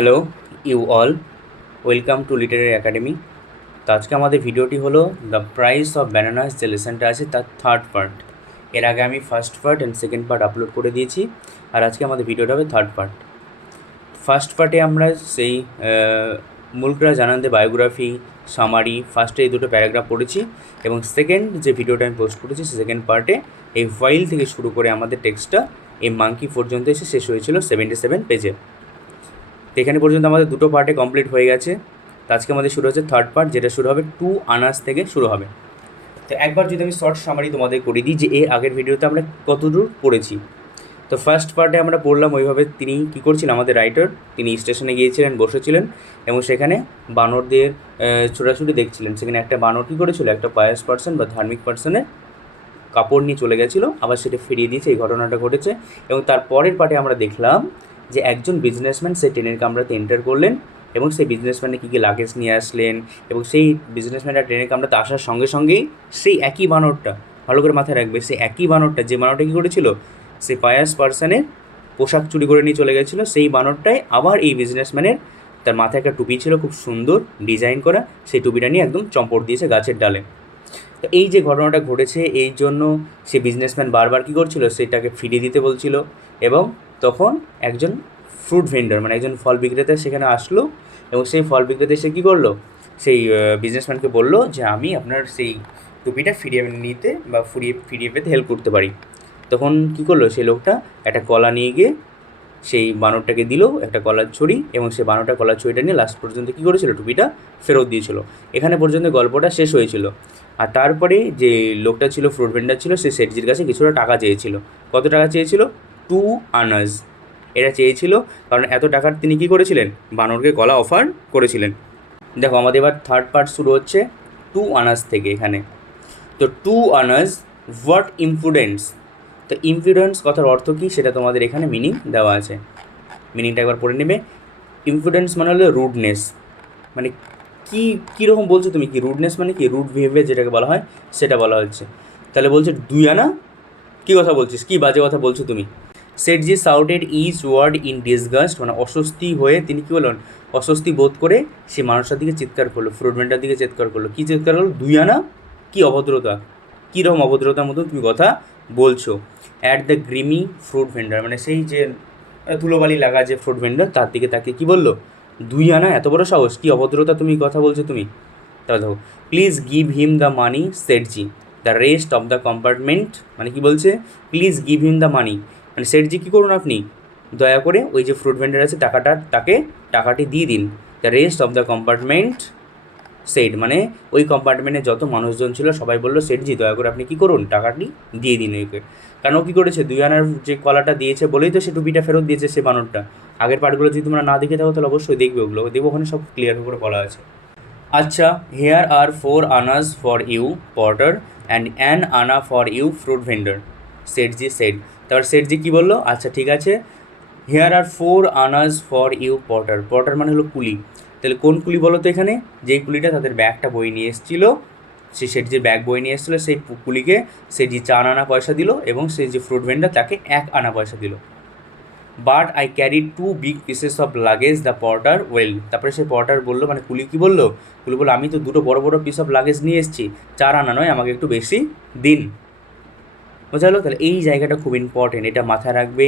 Hello you all, welcome to literary academy. তো আজকে আমাদের ভিডিওটি হলো দ্য প্রাইস অফ ব্যানানাস, যে লেসনটা আছে তার থার্ড পার্ট। এর আগে আমি first part and second part upload করে দিয়েছি, আর আজকে আমাদের ভিডিওটা হবে থার্ড পার্ট। ফার্স্ট পার্টে আমরা সেই মুলকরাজ আনন্দের বায়োগ্রাফি, সামারি, ফার্স্টে এই দুটো প্যারাগ্রাফ পড়েছি, এবং সেকেন্ড যে ভিডিওটা আমি পোস্ট করেছি সেকেন্ড পার্টে এই ফাইল থেকে শুরু করে আমাদের টেক্সটটা এই মাঙ্কি পর্যন্ত এসে শেষ হয়েছিল 77 পেজে। তো এখানে পর্যন্ত আমাদের দুটো পার্টে কমপ্লিট হয়ে গেছে। তো আজকে আমাদের শুরু হচ্ছে থার্ড পার্ট, যেটা শুরু হবে 2 আনাস থেকে শুরু হবে। তো একবার যদি আমি শর্ট সামারি তোমাদের করে দিই যে এর আগের ভিডিওতে আমরা কতদূর পড়েছি। তো ফার্স্ট পার্টে আমরা পড়লাম ওইভাবে তিনি কী করছিলেন, আমাদের রাইটার তিনি স্টেশনে গিয়েছিলেন, বসেছিলেন এবং সেখানে বানরদের ছোটাছুটি দেখছিলেন। সেখানে একটা বানর কী করেছিল, একটা পায়াস পার্সন বা ধার্মিক পার্সনের কাপড় নিয়ে চলে গেছিলো, আবার সেটা ফিরিয়ে দিয়েছে, এই ঘটনাটা ঘটেছে। এবং তার পরের পার্টে আমরা দেখলাম যে একজন বিজনেসম্যান সেই ট্রেনের কামরাতে এন্টার করলেন এবং সেই বিজনেসম্যানে কী কী লাগেজ নিয়ে আসলেন, এবং সেই বিজনেসম্যানটা ট্রেনের কামরাতে আসার সঙ্গে সঙ্গেই সেই একই বানরটা, ভালো করে মাথায় রাখবে, সেই একই বানরটা যে বানরটা কী করেছিল, সেই পায়াস পার্সনের পোশাক চুরি করে নিয়ে চলে গেছিলো, সেই বানরটাই আবার এই বিজনেসম্যানের তার মাথায় একটা টুপি ছিল খুব সুন্দর ডিজাইন করা, সেই টুপিটা নিয়ে একদম চম্পট দিয়েছে গাছের ডালে। তো এই যে ঘটনাটা ঘটেছে, এই জন্য সে বিজনেসম্যান বারবার কী করছিল, সেটাকে ফিরিয়ে দিতে বলছিল। এবং তখন একজন ফ্রুট ভেন্ডর, মানে একজন ফল বিক্রেতা সেখানে আসলো, এবং সেই ফল বিক্রেতা এসে কী করলো, সেই বিজনেসম্যানকে বললো যে আমি আপনার সেই টুপিটা ফিরিয়ে নিতে বা ফিরিয়ে পেতে হেল্প করতে পারি। তখন কী করলো, সেই লোকটা একটা কলা নিয়ে গিয়ে সেই বানরটাকে দিল, একটা কলার ছড়ি, এবং সেই বানরটা কলার ছড়িটা নিয়ে লাস্ট পর্যন্ত কী করেছিল, টুপিটা ফেরত দিয়েছিল। এখানে পর্যন্ত গল্পটা শেষ হয়েছিল। আর তারপরে যে লোকটা ছিল, ফ্রুট ভেন্ডার ছিল, সে সেটজির কাছে কিছুটা টাকা চেয়েছিল। কত টাকা চেয়েছিল? 2 আনাজ এটা চেয়েছিল, কারণ এত টাকার তিনি কী করেছিলেন, বানরকে কলা অফার করেছিলেন। দেখো আমাদের এবার থার্ড পার্ট শুরু হচ্ছে 2 আনাজ থেকে। এখানে তো 2 আনাজ, হোয়াট ইমপ্রুডেন্স। তো ইমপ্রুডেন্স কথার অর্থ কী সেটা তোমাদের এখানে মিনিং দেওয়া আছে, মিনিংটা একবার পড়ে নেবে। ইমপ্রুডেন্স মানে হলো রুডনেস, মানে কীরকম বলছো তুমি, কি রুডনেস মানে কি, রুড বিহেভিয়ার যেটাকে বলা হয় সেটা বলা হচ্ছে। তাহলে বলছে 2 আনা, কী কথা বলছিস, কী বাজে কথা বলছো তুমি। Sethji shouted each word in disgust, মানে অস্বস্তি হয়ে তিনি কী বললেন, অস্বস্তি বোধ করে সে মানুষটার দিকে চিৎকার করলো, ফ্রুট ভেন্ডার দিকে চিৎকার করলো। কী চিৎকার করলো? 2 আনা, কী অভদ্রতা, কীরকম অভদ্রতার মতো তুমি কথা বলছো। অ্যাট দ্য গ্রিমি ফ্রুট ভেন্ডার, মানে সেই যে ধুলোবালি লাগা যে ফ্রুট ভেন্ডার, তার দিকে তাকে কী বললো, 2 আনা, এত বড় সাহস, কী অভদ্রতা তুমি কথা বলছো তুমি। তাহলে দেখো, please give him the money Seth ji, the rest of the compartment, মানে কী বলছে, please give him the money, মানে সেটজি কী করুন আপনি, দয়া করে ওই যে ফ্রুট ভেন্ডার আছে তাকে টাকাটি দিয়ে দিন। The rest of the compartment set, মানে ওই কম্পার্টমেন্টে যত মানুষজন ছিল সবাই বললো, সেটজি দয়া করে আপনি কী করুন, টাকাটি দিয়ে দিন ওকে। কারণ ও কী করেছে, 2 আনার যে কলাটা দিয়েছে বলেই তো সে টুপিটা ফেরত দিয়েছে সে বানরটা। আগের পার্টগুলো যদি তোমরা না দেখে থাকো তাহলে অবশ্যই দেখবে, ওগুলো দেখবো, ওখানে সব ক্লিয়ার করে বলা আছে। আচ্ছা, here are 4 annas for you porter and an anna for you fruit vendor, Sethji said. তারপর সেটজি কী বললো, আচ্ছা ঠিক আছে, here are 4 annas for you porter, porter মানে হলো কুলি। তাহলে কোন কুলি বলো তো এখানে, যেই কুলিটা তাদের ব্যাগটা বই নিয়ে এসেছিলো, সেই সেটজির ব্যাগ বই নিয়ে এসেছিলো, সেই কুলিকে সেটজি 4 আনা পয়সা দিল, এবং সেই যে ফ্রুট ভেন্ডার তাকে 1 আনা পয়সা দিল। But I carry 2 big pieces of luggage the porter well, তারপরে সে পর্টার বললো, মানে কুলি কী বললো, কুলি বললো আমি তো 2 বড় বড় পিস অফ লাগেজ নিয়ে এসেছি, 4 আনা নয়, আমাকে একটু বেশি দিন। বোঝা গেলো। তাহলে এই জায়গাটা খুব ইম্পর্টেন্ট, এটা মাথায় রাখবে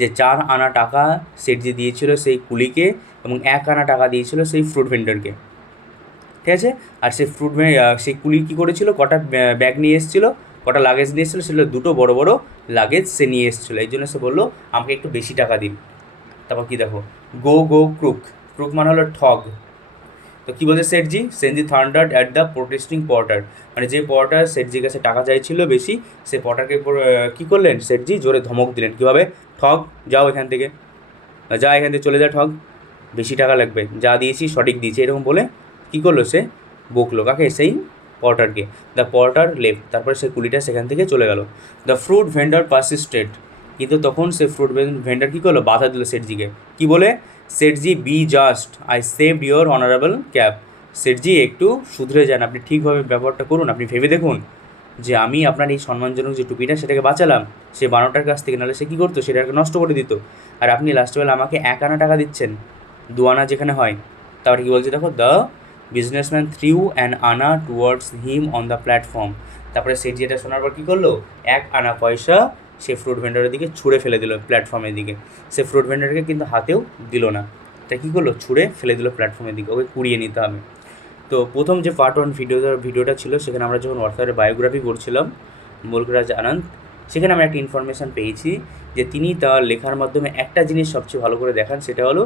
যে 4 আনা টাকা সেটজি দিয়েছিল সেই কুলিকে, এবং 1 আনা টাকা দিয়েছিল সেই ফ্রুট ভেন্ডারকে, ঠিক আছে। আর সেই কুলি কী করেছিল, কটা ব্যাগ নিয়ে এসেছিলো, কটা লাগেজ নিয়ে এসেছিলো, সেগুলো 2 বড় বড় লাগেজ সে নিয়ে এসেছিলো, এই জন্য সে বললো আমাকে একটু বেশি টাকা দিন। তারপর কী দেখো, গো গো ক্রুক, ক্রুক মানে হলো ঠগ। তো কী বলছে Sethji thundered at the protesting porter, মানে যে পর্টার সেটজির কাছে টাকা চাইছিল বেশি, সে পর্টারকে কী করলেন, সেটজি জোরে ধমক দিলেন, কীভাবে, ঠগ যাও এখান থেকে, যা এখান থেকে চলে যা ঠগ, বেশি টাকা লাগবে, যা দিয়েছি সঠিক দিয়েছি, এরকম বলে কী করলো, সে বকলো কাকে, সেই পর্টারকে। দ্য পর্টার লেফট, তারপরে সে কুলিটা সেখান থেকে চলে গেল। দ্য ফ্রুট ভেন্ডার পারসিস্টেড, কিন্তু তখন সে ফ্রুট ভেন্ডার কী করলো, বাধা দিল সেটজিকে, কী বলে, Sethji be just, I saved your honourable cap, Sethji একটু শুধরে যান, আপনি ঠিকভাবে ব্যবহারটা করুন, আপনি ভেবে দেখুন যে আমি আপনার এই সম্মানজনক যে টুপিটা সেটাকে বাঁচালাম সে বানরটার কাছ থেকে, নাহলে সে কী করতো, সেটাকে নষ্ট করে দিত, আর আপনি লাস্টবেলা আমাকে 1 আনা টাকা দিচ্ছেন, দুয়ানা যেখানে হয়, তারপরে কী বলছে দেখো, দ্য বিজনেসম্যান থ্রিউ অ্যান আনা towards him on the platform. তারপরে সে যেটা শোনার পর কী করলো, 1 আনা পয়সা সে ফ্রুট ভেন্ডারের দিকে ছুঁড়ে ফেলে দিল প্ল্যাটফর্মের দিকে। সে ফ্রুট ভেন্ডারকে কিন্তু হাতেও দিল না, তা কী করলো, ছুঁড়ে ফেলে দিল প্ল্যাটফর্মের দিকে, ওকে কুড়িয়ে নিতে হবে। তো প্রথম যে পার্ট 1 ভিডিওটা ছিল, সেখানে আমরা যখন অর্থাৎ বায়োগ্রাফি করছিলাম মুলকরাজ আনন্দ, সেখানে আমরা একটা ইনফরমেশান পেয়েছি যে তিনি তার লেখার মাধ্যমে একটা জিনিস সবচেয়ে ভালো করে দেখান, সেটা হলো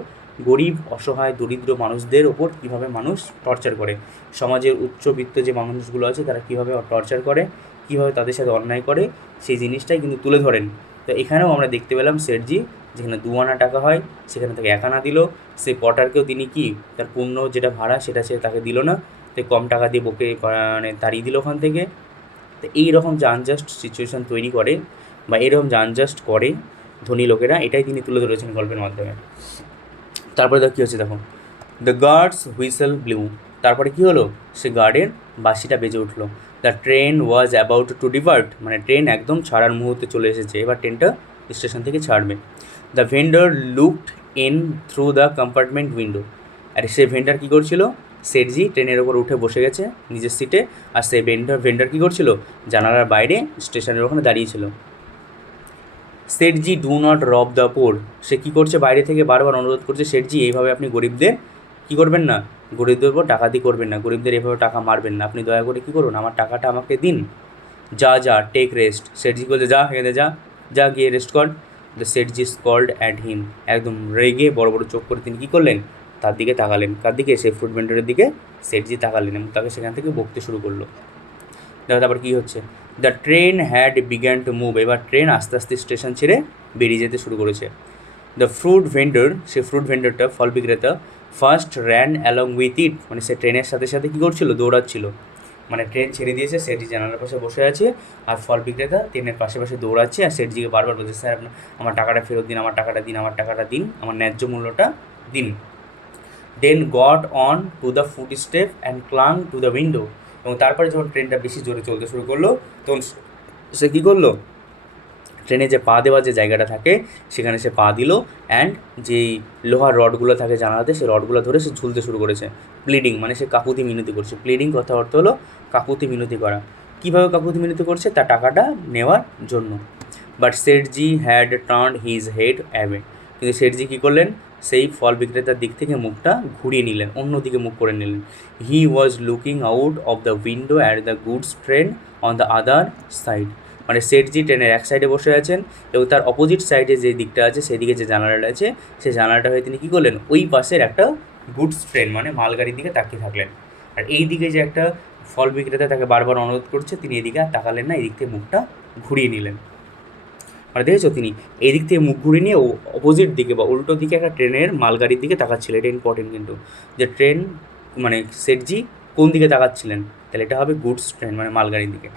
গরিব, অসহায়, দরিদ্র মানুষদের ওপর কীভাবে মানুষ টর্চার করে, সমাজের উচ্চবিত্ত যে মানুষগুলো আছে তারা কীভাবে টর্চার করে, কীভাবে তাদের সাথে অন্যায় করে, সেই জিনিসটাই কিন্তু তুলে ধরেন। তো এখানেও আমরা দেখতে পেলাম শেঠজি যেখানে 2 আনা টাকা হয় সেখানে তাকে 1 আনা দিল। সেই পটারকেও তিনি কি তার পূর্ণ যেটা ভাড়া সেটা সে তাকে দিল না, তাই কম টাকা দিয়ে বকে মানে তাড়িয়ে দিল ওখান থেকে। তো এইরকম যে আনজাস্ট সিচুয়েশান তৈরি করে বা এরকম যে আনজাস্ট করে ধনী লোকেরা, এটাই তিনি তুলে ধরেছেন গল্পের মাধ্যমে। তারপরে দেখো কী হচ্ছে, দেখো, দ্য গার্ডস হুইসেল ব্লিউ। তারপরে কী হলো, সে গার্ডের বাঁশিটা বেজে উঠলো। The train was about to depart, মানে ট্রেন একদম ছাড়ার মুহূর্তে চলে এসেছে, এবার ট্রেনটা স্টেশন থেকে ছাড়বে। The vendor looked in through the compartment window. আর সে ভেন্ডার কী করছিল, শেঠজি ট্রেনের ওপর উঠে বসে গেছে নিজের সিটে, আর সেই ভেন্ডার কী করছিল, জানালার বাইরে স্টেশনের ওখানে দাঁড়িয়েছিল। শেঠজি ডু নট রব দ্য পোর। সে কী করছে, বাইরে থেকে বারবার অনুরোধ করছে, শেঠজি এইভাবে আপনি গরিবদের কী করবেন না, গরিবদের উপর ডাকাতি করবেন না, গরিবদের এভাবে টাকা মারবেন না, আপনি দয়া করে কী করুন, আমার টাকাটা আমাকে দিন। যা টেক রেস্ট। শেঠজি বলছে যা এখানে যা গিয়ে রেস্ট কর। The শেঠজি scold at him. একদম রেগে বড় বড় চোখ করে তিনি কী করলেন, তার দিকে তাকালেন। কার দিকে, সেই ফ্রুট ভেন্ডারের দিকে শেঠজি তাকালেন এবং তাকে সেখান থেকে বকতে শুরু করলো। দেখো তারপর কী হচ্ছে, the train had began to move. এবার ট্রেন আস্তে আস্তে স্টেশন ছেড়ে বেরিয়ে যেতে শুরু করেছে। দ্য ফ্রুট ভেন্ডর, সে ফ্রুট ভেন্ডরটা, ফল বিক্রেতা, first ran along with it, মানে সে ট্রেনের সাথে সাথে কী করছিল, দৌড়াচ্ছিল। মানে ট্রেন ছেড়ে দিয়েছে, সেঠজি জানালার পাশে বসে আছে, আর ফল বিক্রেতা ট্রেনের পাশে পাশে দৌড়াচ্ছে, আর সেঠজিকে বারবার বলছে, স্যার আপনার আমার টাকাটা ফেরত দিন, আমার টাকাটা দিন, আমার টাকাটা দিন, আমার ন্যায্য মূল্যটা দিন। Then got on to the foot step and clung to the window. এবং তারপরে যখন ট্রেনটা বেশি জোরে চলতে শুরু করলো, তখন সে কী করলো, ট্রেনে যে পা দেওয়ার যে জায়গাটা থাকে সেখানে সে পা দিল, অ্যান্ড যেই লোহার রডগুলো থাকে জানালাতে, সেই রডগুলো ধরে সে ঝুলতে শুরু করেছে। প্লিডিং, মানে সে কাকুতি মিনতি করছে। প্লিডিং কথা অর্থ হলো কাকুতি মিনতি করা। কীভাবে কাকুতি মিনতি করছে, তার টাকাটা নেওয়ার জন্য। But শেঠজি had turned his head away. কিন্তু শেঠজি কী করলেন, সেই ফল বিক্রেতার দিক থেকে মুখটা ঘুরিয়ে নিলেন, অন্যদিকে মুখ করে নিলেন। He was looking out of the window at the goods train on the other side. মানে শেঠজি ট্রেনের এক সাইডে বসে আছেন এবং তার অপোজিট সাইডে যে দিকটা আছে, সেদিকে যে জানালাটা আছে, সেই জানালাটা হয়ে তিনি কী করলেন, ওই পাশের একটা গুডস ট্রেন মানে মালগাড়ির দিকে তাকিয়ে থাকলেন। আর এই দিকে যে একটা ফল বিক্রেতা তাকে বারবার অনুরোধ করছে, তিনি এদিকে আর তাকালেন না, এদিক থেকে মুখটা ঘুরিয়ে নিলেন। মানে দেখেছো, তিনি এই দিক থেকে মুখ ঘুরিয়ে নিয়ে অপোজিট দিকে বা উল্টো দিকে একটা ট্রেনের মালগাড়ির দিকে তাকাচ্ছিলেন। এটা ইম্পর্টেন্ট কিন্তু, যে ট্রেন মানে শেঠজি কোন দিকে তাকাচ্ছিলেন, তাহলে এটা হবে গুডস ট্রেন মানে মালগাড়ির দিকে।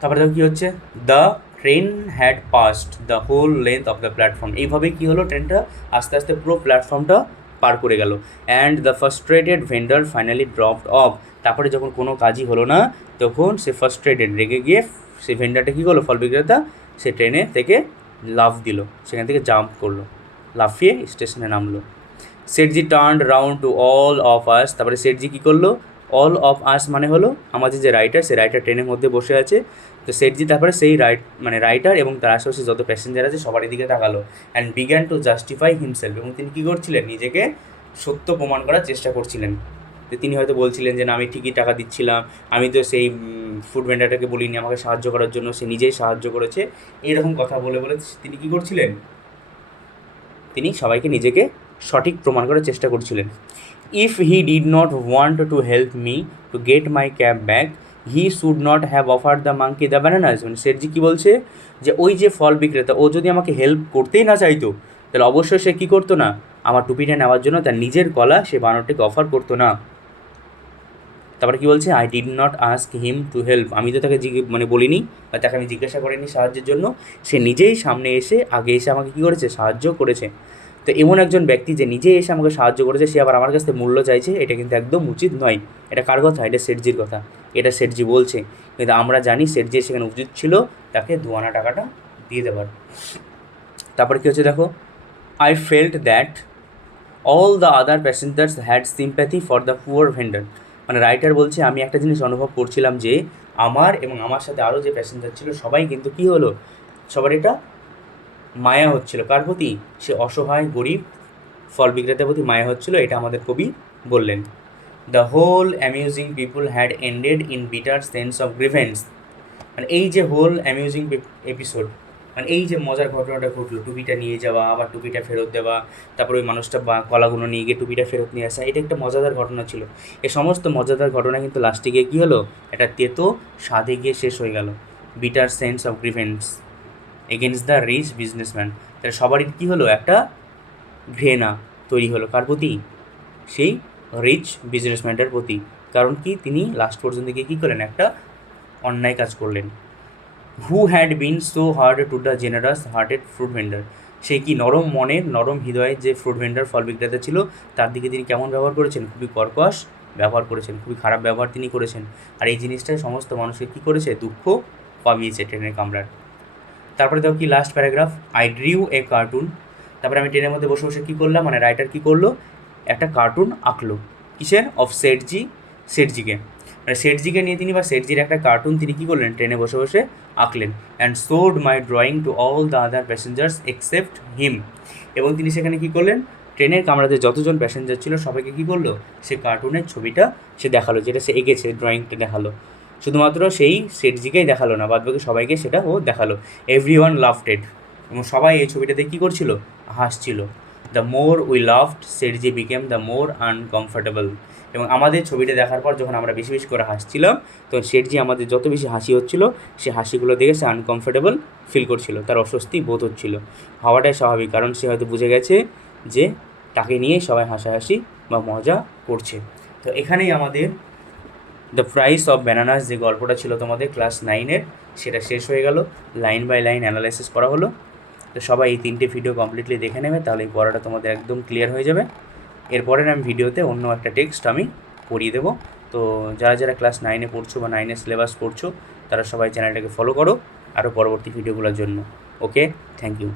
তারপরে দেখো কী হচ্ছে, the train had passed the whole length of the platform. এইভাবেই কী হলো, ট্রেনটা আস্তে আস্তে পুরো প্ল্যাটফর্মটা পার করে গেল। And the frustrated vendor finally dropped of. তারপরে যখন কোনো কাজই হলো না, তখন সে ফার্স্ট্রেটেড, রেগে গিয়ে সে ভেন্ডারটা কী করলো, ফল বিক্রেতা, সে ট্রেনে থেকে লাফ দিল, সেখান থেকে জাম্প করলো, লাফিয়ে স্টেশনে নামলো। Sethji turned round to all of us. তারপরে শেঠজি কী করলো, অল অফ আস মানে হলো আমাদের যে রাইটার, সেই রাইটার ট্রেনের মধ্যে বসে আছে। তো শেঠজি তারপরে সেই রাইটার এবং তার আশেপাশে যত প্যাসেঞ্জার আছে সবার দিকে তাকালো। And began to justify himself. এবং তিনি কী করছিলেন, নিজেকে সত্য প্রমাণ করার চেষ্টা করছিলেন। যে তিনি হয়তো বলছিলেন যে না, আমি ঠিকই টাকা দিচ্ছিলাম, আমি তো সেই ফুড ভেন্ডারটাকে বলিনি আমাকে সাহায্য করার জন্য, সে নিজেই সাহায্য করেছে, এইরকম কথা বলে বলে তিনি কী করছিলেন, তিনি সবাইকে নিজেকে সঠিক প্রমাণ করার চেষ্টা করছিলেন। If he did not want to help me to get my cab back, he should not have offered the monkey the bananas. মানে শেঠজি কী বলছে, যে ওই যে ফল বিক্রেতা, ও যদি আমাকে হেল্প করতেই না চাইতো, তাহলে অবশ্যই সে কী করতো না, আমার টুপিটা নেওয়ার জন্য তার নিজের গলা সে বানরটিকে অফার করতো না। তারপরে কী বলছে, I did not ask him to help. আমি তো তাকে বলিনি বা তাকে আমি জিজ্ঞাসা করিনি সাহায্যের জন্য, সে নিজেই সামনে এসে আগে এসে আমাকে কী করেছে, সাহায্য করেছে। তো এমন একজন ব্যক্তি যে নিজে এসে আমাকে সাহায্য করেছে, সে আবার আমার কাছ থেকে মূল্য চাইছে, এটা কিন্তু একদম উচিত নয়। এটা কার কথা, এটা শেঠজির কথা, এটা শেঠজি বলছে। কিন্তু আমরা জানি শেঠজি সেখানে উচিত ছিল তাকে 2 আনা টাকাটা দিয়ে দেওয়ার। তারপরে কী হচ্ছে দেখো, I felt that all the other passengers had sympathy for the poor vendor. মানে রাইটার বলছে আমি একটা জিনিস অনুভব করছিলাম যে আমার এবং আমার সাথে আরও যে প্যাসেঞ্জার ছিল সবাই কিন্তু কী হলো, সবার এটা মায়া হচ্ছিল কার প্রতি, সে অসহায় গরিব ফল বিক্রেতার প্রতি মায়া হচ্ছিল, এটা আমাদের কবি বললেন। The whole amusing people had ended in bitter sense of grievance. মানে এই যে হোল অ্যামিউজিং এপিসোড, মানে এই যে মজার ঘটনাটা ঘটলো, টুপিটা নিয়ে যাওয়া, আবার টুপিটা ফেরত দেওয়া, তারপরে ওই মানুষটা বা কলাগুলো নিয়ে গিয়ে টুপিটা ফেরত নিয়ে আসা, এটা একটা মজাদার ঘটনা ছিল। এই সমস্ত মজাদার ঘটনা কিন্তু লাস্টে গিয়ে কী হলো, একটা তেতো স্বাদে গিয়ে শেষ হয়ে গেল। Bitter sense of grievance against the rich businessman. তাহলে সবারই কী হলো, একটা ঘৃণা তৈরি হলো কার প্রতি, সেই রিচ বিজনেসম্যানটার প্রতি। কারণ কি, তিনি লাস্ট পর্যন্ত গিয়ে কী করলেন, একটা অন্যায় কাজ করলেন। Who had been so hard to the generous hearted fruit vendor. সে কি নরম মনের নরম হৃদয়ের যে ফ্রুট ভেন্ডার ফল বিক্রেতা ছিল তার দিকে তিনি কেমন ব্যবহার করেছেন, খুবই কর্কশ ব্যবহার করেছেন, খুবই খারাপ ব্যবহার তিনি করেছেন। আর এই জিনিসটাই সমস্ত মানুষের কী করেছে, দুঃখ পাবিয়েছে ট্রেনের কামরার। তারপরে দেখো কি last paragraph, I drew a cartoon. তারপরে আমি ট্রেনের মধ্যে বসে বসে কী করলাম, মানে রাইটার কী করলো, একটা কার্টুন আঁকলো। কিসের, অফ শেঠজিকে মানে শেঠজিকে নিয়ে তিনি, বা শেঠজির একটা কার্টুন তিনি কী করলেন, ট্রেনে বসে বসে আঁকলেন। And showed my drawing to all the other passengers except him. এবং তিনি সেখানে কী করলেন, ট্রেনের কামরাতে যতজন প্যাসেঞ্জার ছিল সবাইকে কী করলো, সে কার্টুনের ছবিটা সে দেখালো, যেটা সে এঁকেছে, ড্রয়িংটা দেখালো। শুধুমাত্র সেই শেঠজিকেই দেখালো না, বাদবাকি সবাইকে সেটা ও দেখালো। এভরি ওয়ান লাভড, এবং সবাই এই ছবিটাতে কী করছিল, হাসছিল। The more we loved Sethji became the more uncomfortable. এবং আমাদের ছবিটা দেখার পর যখন আমরা বেশি বেশি করে হাসছিলাম, তখন শেঠজি আমাদের যত বেশি হাসি হচ্ছিল, সে হাসিগুলো দেখে সে আনকমফর্টেবল ফিল করছিল, তার অস্বস্তি বোধ হচ্ছিল। হওয়াটাই স্বাভাবিক, কারণ সে হয়তো বুঝে গেছে যে তাকে নিয়ে সবাই হাসাহাসি বা মজা করছে। তো এখানেই আমাদের দ্য প্রাইস অফ ব্যানানাস যে গল্পটা ছিল তোমাদের ক্লাস 9-এর, সেটা শেষ হয়ে গেল। লাইন বাই লাইন অ্যানালাইসিস করা হলো। তো সবাই এই 3টে ভিডিও কমপ্লিটলি দেখে নেবে, তাহলে এই পড়াটা তোমাদের একদম ক্লিয়ার হয়ে যাবে। এরপরের আমি ভিডিওতে অন্য একটা টেক্সট আমি পড়িয়ে দেবো। তো যারা যারা ক্লাস 9-এ পড়ছো বা 9-এর সিলেবাস পড়ছো, তারা সবাই চ্যানেলটাকে ফলো করো আরও পরবর্তী ভিডিওগুলোর জন্য। ওকে, থ্যাংক ইউ।